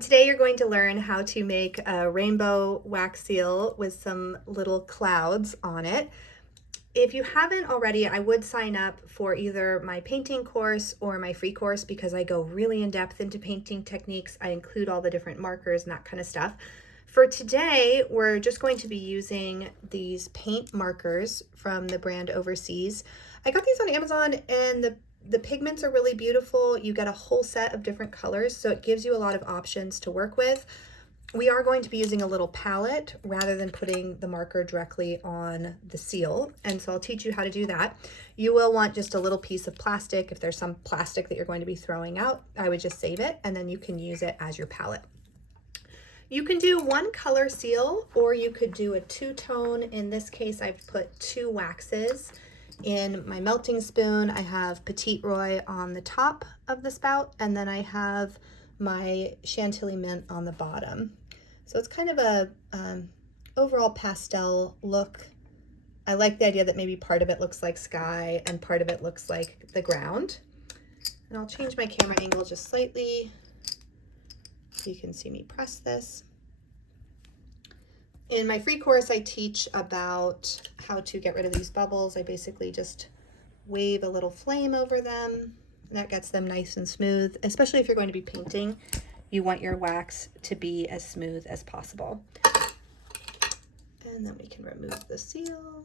Today you're going to learn how to make a rainbow wax seal with some little clouds on it. If you haven't already, I would sign up for either my painting course or my free course because I go really in depth into painting techniques. I include all the different markers and that kind of stuff. For today, we're just going to be using these paint markers from the brand Overseas. I got these on Amazon and the pigments are really beautiful. You get a whole set of different colors, so it gives you a lot of options to work with. We are going to be using a little palette rather than putting the marker directly on the seal, and so I'll teach you how to do that. You will want just a little piece of plastic. If there's some plastic that you're going to be throwing out, I would just save it, and then you can use it as your palette. You can do one color seal, or you could do a two-tone. In this case, I've put two waxes. In my melting spoon, I have Petite Roy on the top of the spout, and then I have my Chantilly Mint on the bottom. So it's kind of a overall pastel look. I like the idea that maybe part of it looks like sky and part of it looks like the ground. And I'll change my camera angle just slightly so you can see me press this. In my free course, I teach about how to get rid of these bubbles. I basically just wave a little flame over them, and that gets them nice and smooth. Especially if you're going to be painting, you want your wax to be as smooth as possible. And then we can remove the seal.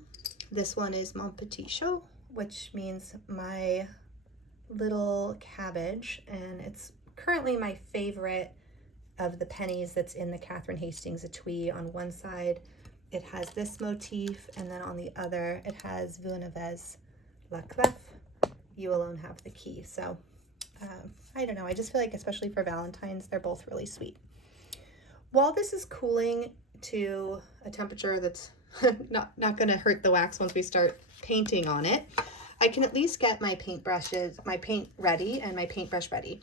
This one is Mon Petit Chou, which means my little cabbage, and it's currently my favorite of the pennies that's in the Catherine Hastings etui. On one side it has this motif, and then on the other it has Vous n'avez la clef, you alone have the key. So I don't know, I just feel like especially for Valentine's they're both really sweet. While this is cooling to a temperature that's not going to hurt the wax once we start painting on it, I can at least get my paint ready and my paintbrush ready.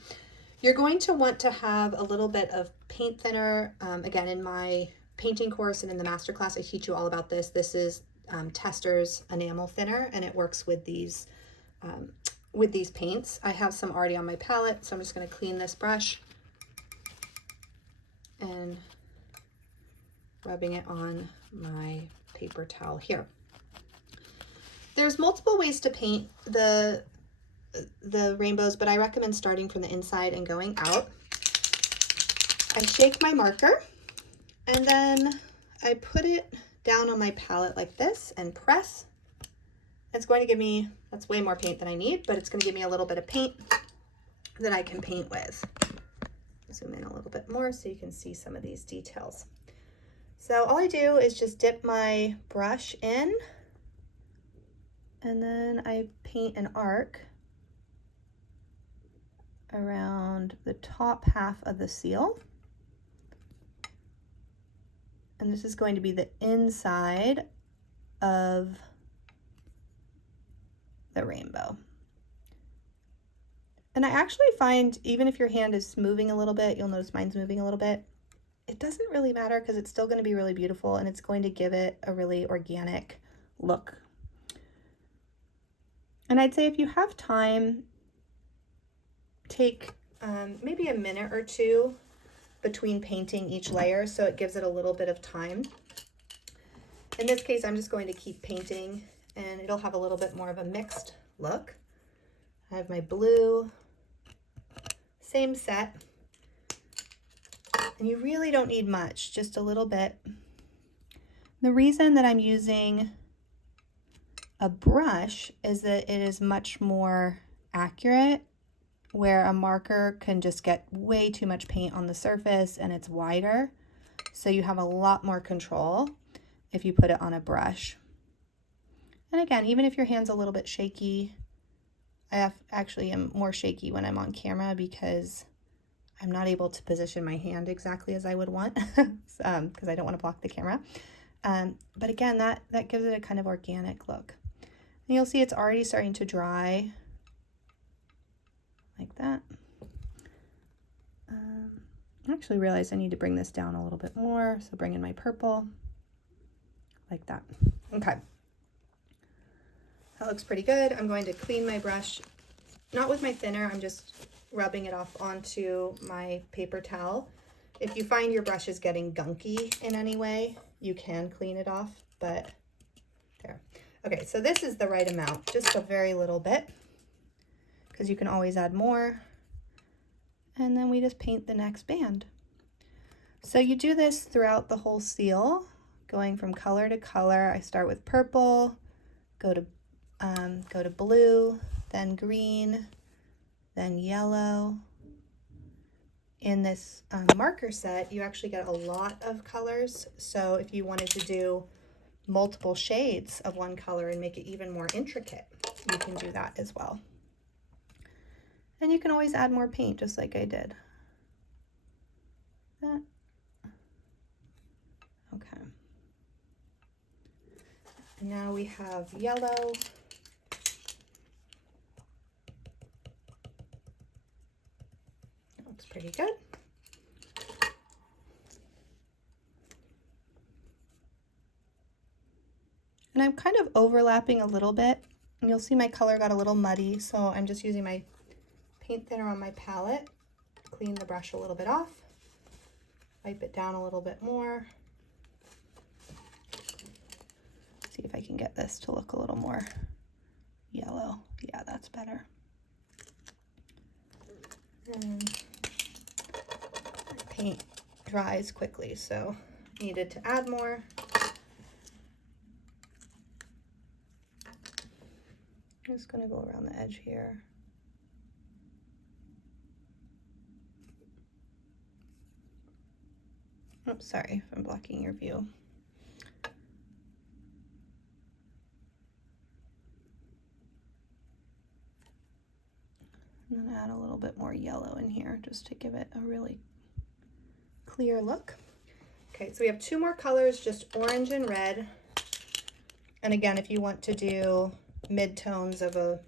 You're going to want to have a little bit of paint thinner. Again, in my painting course and in the masterclass, I teach you all about this. This is Tester's enamel thinner, and it works with these paints. I have some already on my palette, so I'm just going to clean this brush and rubbing it on my paper towel here. There's multiple ways to paint the rainbows, but I recommend starting from the inside and going out. I shake my marker, and then I put it down on my palette like this and press. It's going to give me, that's way more paint than I need, but it's going to give me a little bit of paint that I can paint with. Zoom in a little bit more so you can see some of these details. So all I do is just dip my brush in, and then I paint an arc around the top half of the seal. And this is going to be the inside of the rainbow. And I actually find, even if your hand is moving a little bit, you'll notice mine's moving a little bit, it doesn't really matter because it's still going to be really beautiful, and it's going to give it a really organic look. And I'd say if you have time, take maybe a minute or two between painting each layer so it gives it a little bit of time. In this case, I'm just going to keep painting, and it'll have a little bit more of a mixed look. I have my blue, same set, and you really don't need much, just a little bit. The reason that I'm using a brush is that it is much more accurate, where a marker can just get way too much paint on the surface and it's wider. So you have a lot more control if you put it on a brush. And again, even if your hand's a little bit shaky, I actually am more shaky when I'm on camera because I'm not able to position my hand exactly as I would want because I don't want to block the camera. But again, that gives it a kind of organic look. And you'll see it's already starting to dry like that. I actually realized I need to bring this down a little bit more, so bring in my purple like that. Okay, that looks pretty good. I'm going to clean my brush, not with my thinner, I'm just rubbing it off onto my paper towel. If you find your brush is getting gunky in any way, you can clean it off, but there. Okay, so this is the right amount, just a very little bit, because you can always add more. And then we just paint the next band. So you do this throughout the whole seal, going from color to color. I start with purple, go to blue, then green, then yellow. In this marker set, you actually get a lot of colors. So if you wanted to do multiple shades of one color and make it even more intricate, you can do that as well. And you can always add more paint, just like I did. That. Okay. And now we have yellow. Looks pretty good. And I'm kind of overlapping a little bit. And you'll see my color got a little muddy, so I'm just using my paint thinner on my palette, clean the brush a little bit off, wipe it down a little bit more. See if I can get this to look a little more yellow. Yeah, that's better. And my paint dries quickly, so I needed to add more. I'm just going to go around the edge here. Oh, sorry if I'm blocking your view. And then add a little bit more yellow in here just to give it a really clear look. Okay, so we have two more colors, just orange and red. And again, if you want to do mid-tones of a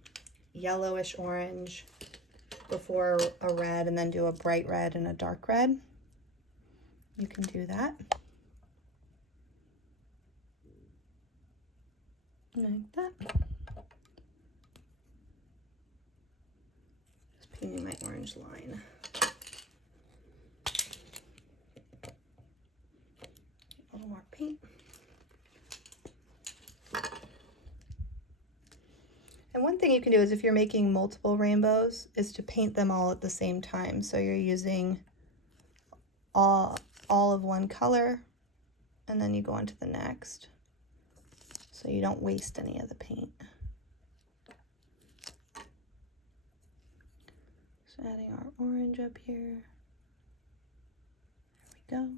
yellowish orange before a red and then do a bright red and a dark red, you can do that. Like that. Just painting my orange line. A little more paint. And one thing you can do is if you're making multiple rainbows is to paint them all at the same time. So you're using all of one color and then you go on to the next. So you don't waste any of the paint. So adding our orange up here. There we go.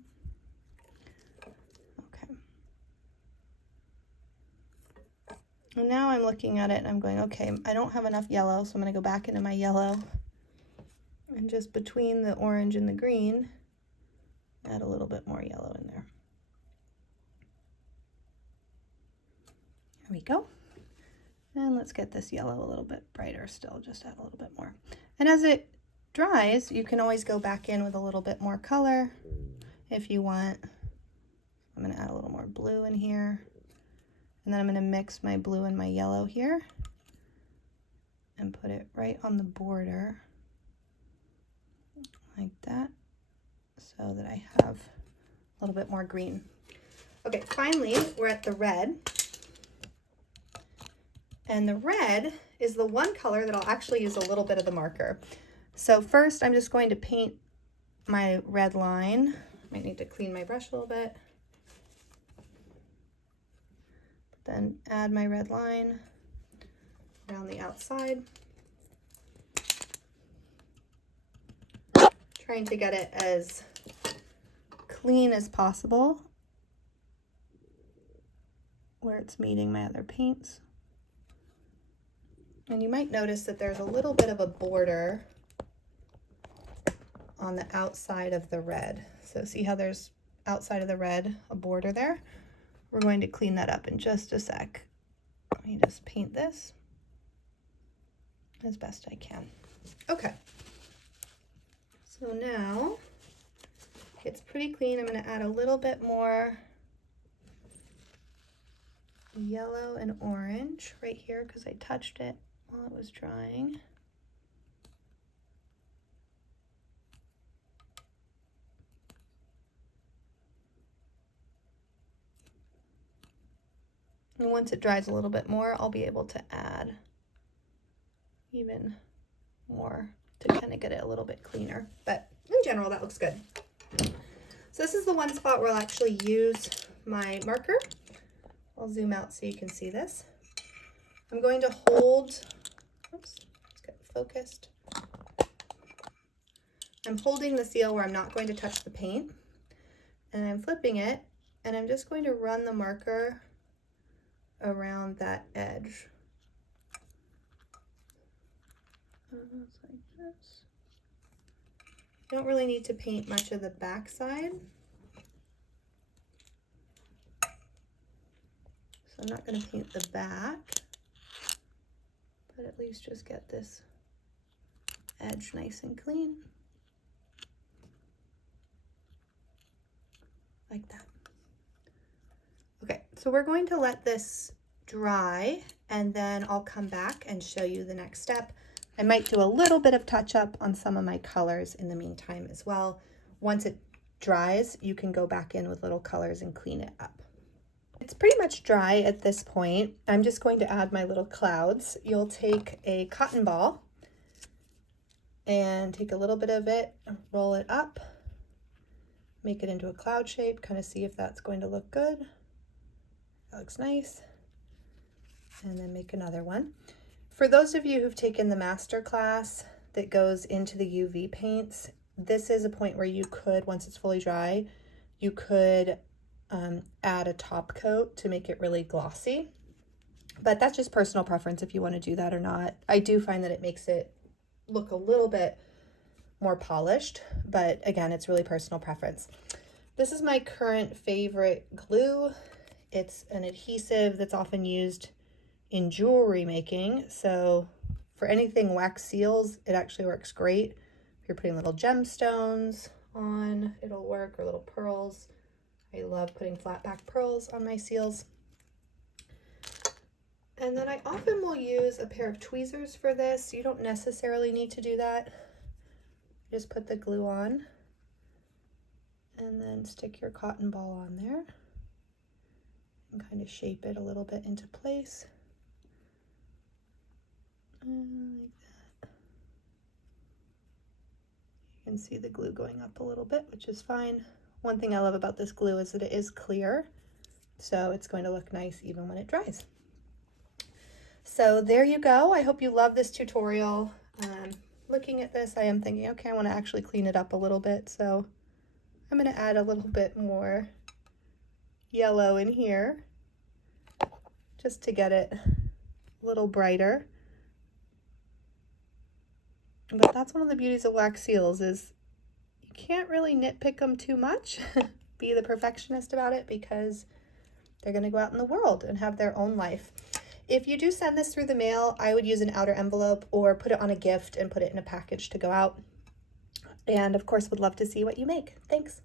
And now I'm looking at it and I'm going, okay, I don't have enough yellow, so I'm going to go back into my yellow. And just between the orange and the green, add a little bit more yellow in there. There we go. And let's get this yellow a little bit brighter still, just add a little bit more. And as it dries, you can always go back in with a little bit more color if you want. I'm going to add a little more blue in here. And then I'm going to mix my blue and my yellow here and put it right on the border like that so that I have a little bit more green. Okay, finally, we're at the red. And the red is the one color that I'll actually use a little bit of the marker. So first I'm just going to paint my red line. Might need to clean my brush a little bit. Then add my red line around the outside. Trying to get it as clean as possible where it's meeting my other paints. And you might notice that there's a little bit of a border on the outside of the red. So see how there's outside of the red a border there? We're going to clean that up in just a sec. Let me just paint this as best I can. Okay. So now it's pretty clean. I'm going to add a little bit more yellow and orange right here because I touched it while it was drying. And once it dries a little bit more, I'll be able to add even more to kind of get it a little bit cleaner. But in general, that looks good. So this is the one spot where I'll actually use my marker. I'll zoom out so you can see this. I'm going to hold, oops, let's get focused. I'm holding the seal where I'm not going to touch the paint, and I'm flipping it, and I'm just going to run the marker around that edge. It's like this. You don't really need to paint much of the back side. So I'm not going to paint the back, but at least just get this edge nice and clean. Like that. Okay, so we're going to let this dry, and then I'll come back and show you the next step. I might do a little bit of touch up on some of my colors in the meantime as well. Once it dries, you can go back in with little colors and clean it up. It's pretty much dry at this point. I'm just going to add my little clouds. You'll take a cotton ball and take a little bit of it, roll it up, make it into a cloud shape, kind of see if that's going to look good. That looks nice. And then make another one. For those of you who've taken the master class that goes into the UV paints, this is a point where you could, once it's fully dry, you could add a top coat to make it really glossy. But that's just personal preference if you want to do that or not. I do find that it makes it look a little bit more polished, but again, it's really personal preference. This is my current favorite glue. It's an adhesive that's often used in jewelry making. So for anything wax seals, it actually works great. If you're putting little gemstones on, it'll work, or little pearls. I love putting flat back pearls on my seals. And then I often will use a pair of tweezers for this. You don't necessarily need to do that. Just put the glue on and then stick your cotton ball on there and kind of shape it a little bit into place. Like that. You can see the glue going up a little bit, which is fine. One thing I love about this glue is that it is clear, so it's going to look nice even when it dries. So there you go. I hope you love this tutorial. Looking at this, I am thinking, okay, I want to actually clean it up a little bit, so I'm going to add a little bit more yellow in here just to get it a little brighter. But that's one of the beauties of wax seals, is you can't really nitpick them too much, be the perfectionist about it, because they're going to go out in the world and have their own life. If you do send this through the mail, I would use an outer envelope or put it on a gift and put it in a package to go out. And of course, would love to see what you make. Thanks.